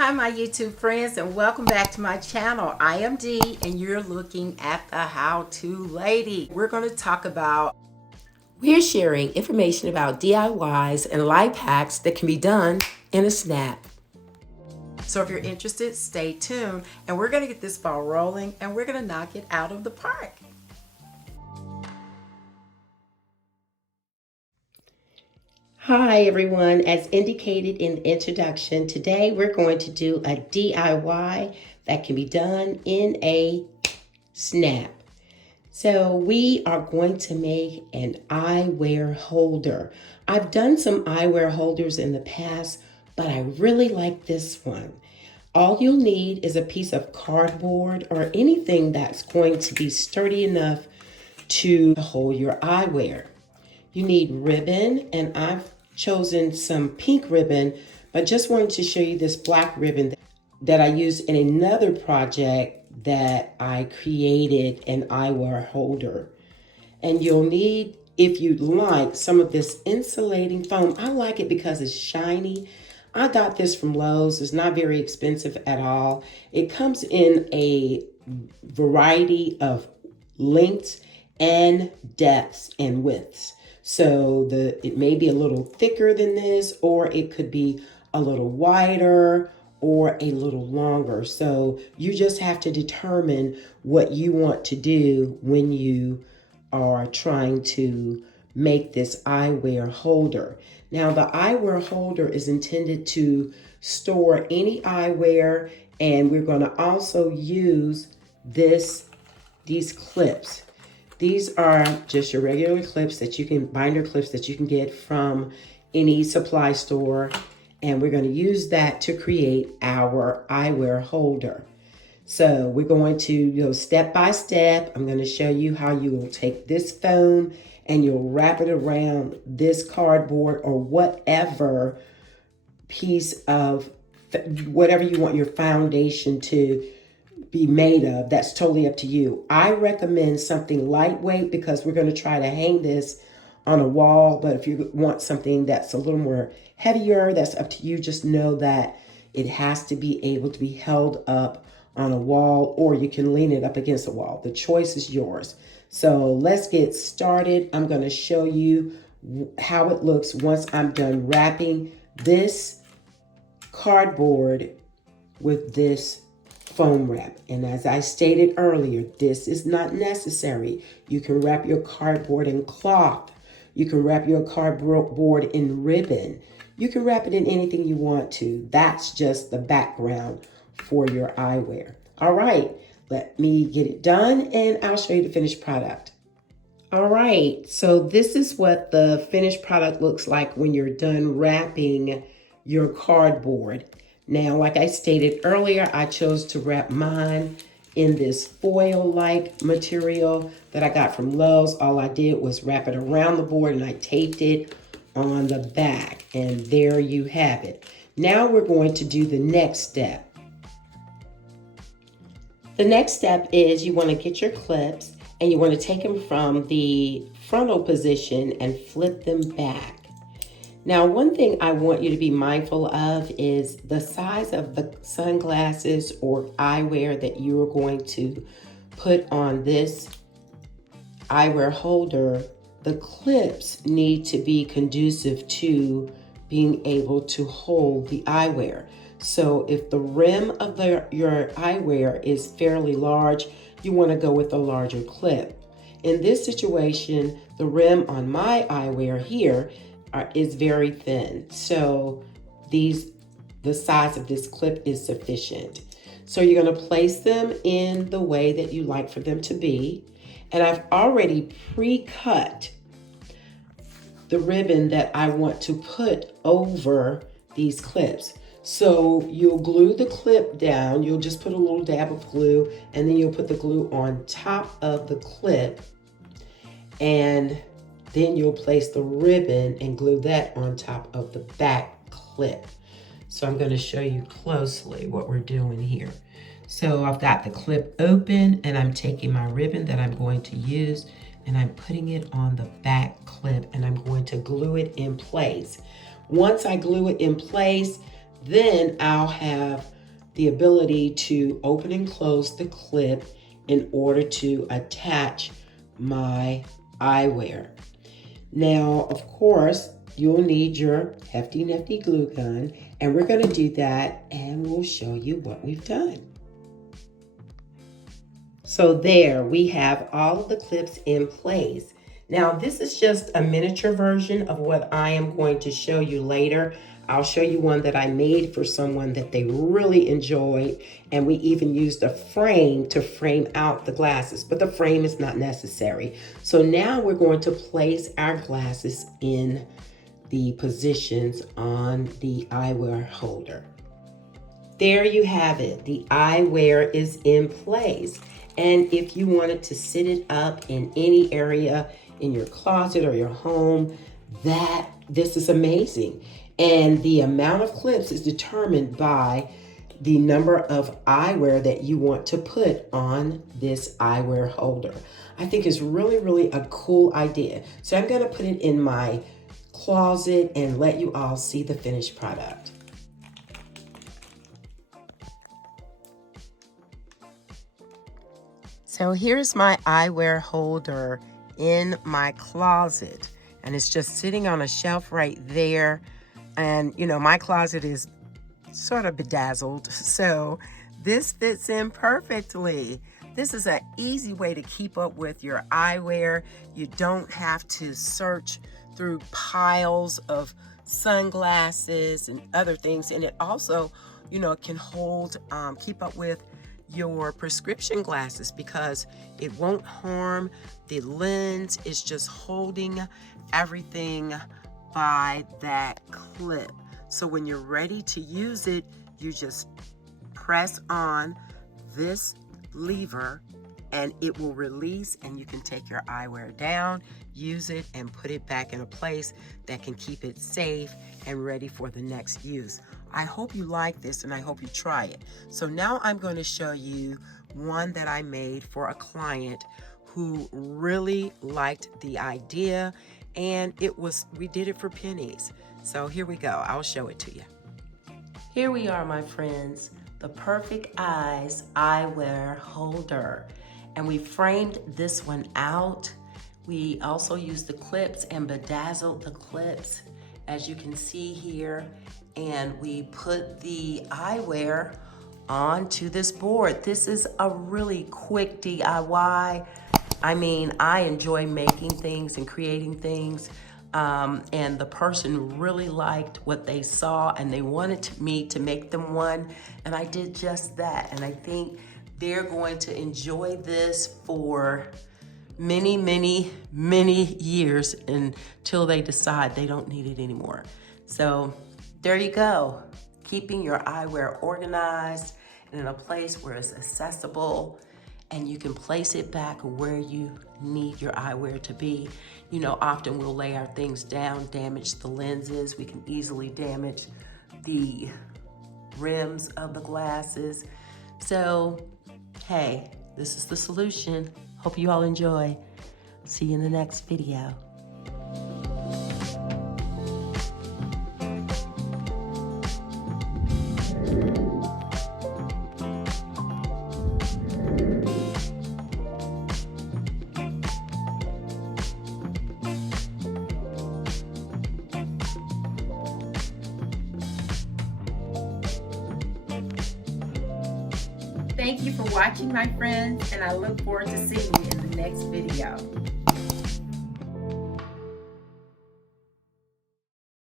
Hi my YouTube friends, and welcome back to my channel. I am Dee and you're looking at the how-to lady. We're sharing information about DIYs and life hacks that can be done in a snap. So if you're interested, stay tuned and we're going to get this ball rolling and we're going to knock it out of the park. Hi everyone, as indicated in the introduction, today we're going to do a DIY that can be done in a snap. So we are going to make an eyewear holder. I've done some eyewear holders in the past, but I really like this one. All you'll need is a piece of cardboard or anything that's going to be sturdy enough to hold your eyewear. You need ribbon, and I've chosen some pink ribbon, but just wanted to show you this black ribbon that I used in another project that I created an eyewear holder. And you'll need, if you'd like, some of this insulating foam. I like it because it's shiny. I got this from Lowe's. It's not very expensive at all. It comes in a variety of lengths and depths and widths. So it may be a little thicker than this, or it could be a little wider or a little longer. So you just have to determine what you want to do when you are trying to make this eyewear holder. Now the eyewear holder is intended to store any eyewear, and we're going to also use these clips. These are just your regular clips that you can, binder clips that you can get from any supply store. And we're going to use that to create our eyewear holder. So we're going to go step by step. I'm going to show you how you will take this foam and you'll wrap it around this cardboard or whatever piece of, whatever you want your foundation to be made of. That's totally up to you. I recommend something lightweight because we're going to try to hang this on a wall, but if you want something that's a little more heavier, that's up to you. Just know that it has to be able to be held up on a wall, or you can lean it up against a wall. The choice is yours. So let's get started. I'm going to show you how it looks once I'm done wrapping this cardboard with this foam wrap. And as I stated earlier, this is not necessary. You can wrap your cardboard in cloth. You can wrap your cardboard in ribbon. You can wrap it in anything you want to. That's just the background for your eyewear. All right, let me get it done and I'll show you the finished product. All right, so this is what the finished product looks like when you're done wrapping your cardboard. Now, like I stated earlier, I chose to wrap mine in this foil-like material that I got from Lowe's. All I did was wrap it around the board and I taped it on the back. And there you have it. Now we're going to do the next step. The next step is you want to get your clips and you want to take them from the frontal position and flip them back. Now, one thing I want you to be mindful of is the size of the sunglasses or eyewear that you are going to put on this eyewear holder. The clips need to be conducive to being able to hold the eyewear. So if the rim of your eyewear is fairly large, you want to go with a larger clip. In this situation, the rim on my eyewear here is very thin, so the size of this clip is sufficient. So you're going to place them in the way that you like for them to be, and I've already pre-cut the ribbon that I want to put over these clips. So you'll glue the clip down. You'll just put a little dab of glue, and then you'll put the glue on top of the clip, and then you'll place the ribbon and glue that on top of the back clip. So I'm going to show you closely what we're doing here. So I've got the clip open and I'm taking my ribbon that I'm going to use and I'm putting it on the back clip and I'm going to glue it in place. Once I glue it in place, Then I'll have the ability to open and close the clip in order to attach my eyewear. Now, of course, you'll need your hefty nifty glue gun, and we're going to do that and we'll show you what we've done. So there we have all of the clips in place. Now this is just a miniature version of what I am going to show you later. I'll show you one that I made for someone that they really enjoyed, and we even used a frame to frame out the glasses, but the frame is not necessary. So now we're going to place our glasses in the positions on the eyewear holder. There you have it. The eyewear is in place. And if you wanted to sit it up in any area in your closet or your home, this is amazing. And the amount of clips is determined by the number of eyewear that you want to put on this eyewear holder. I think it's really, really a cool idea. So I'm going to put it in my closet and let you all see the finished product. So here's my eyewear holder in my closet, and it's just sitting on a shelf right there. And you know, my closet is sort of bedazzled, so this fits in perfectly. This is an easy way to keep up with your eyewear. You don't have to search through piles of sunglasses and other things. And it also, you know, can hold, keep up with your prescription glasses because it won't harm the lens. It's just holding everything by that clip. So when you're ready to use it, you just press on this lever and it will release, and you can take your eyewear down, use it, and put it back in a place that can keep it safe and ready for the next use. I hope you like this and I hope you try it. So now I'm going to show you one that I made for a client who really liked the idea, and we did it for pennies. So here we go. I'll show it to you. Here we are, my friends, the Perfect Eyes eyewear holder. And we framed this one out. We also used the clips and bedazzled the clips, as you can see here. And we put the eyewear onto this board. This is a really quick DIY. I mean, I enjoy making things and creating things. And the person really liked what they saw and they wanted me to make them one. And I did just that. And I think they're going to enjoy this for many, many, many years until they decide they don't need it anymore. So there you go. Keeping your eyewear organized and in a place where it's accessible, and you can place it back where you need your eyewear to be. You know, often we'll lay our things down, damage the lenses. We can easily damage the rims of the glasses. So, hey, this is the solution. Hope you all enjoy. See you in the next video. Thank you for watching, my friends, and I look forward to seeing you in the next video.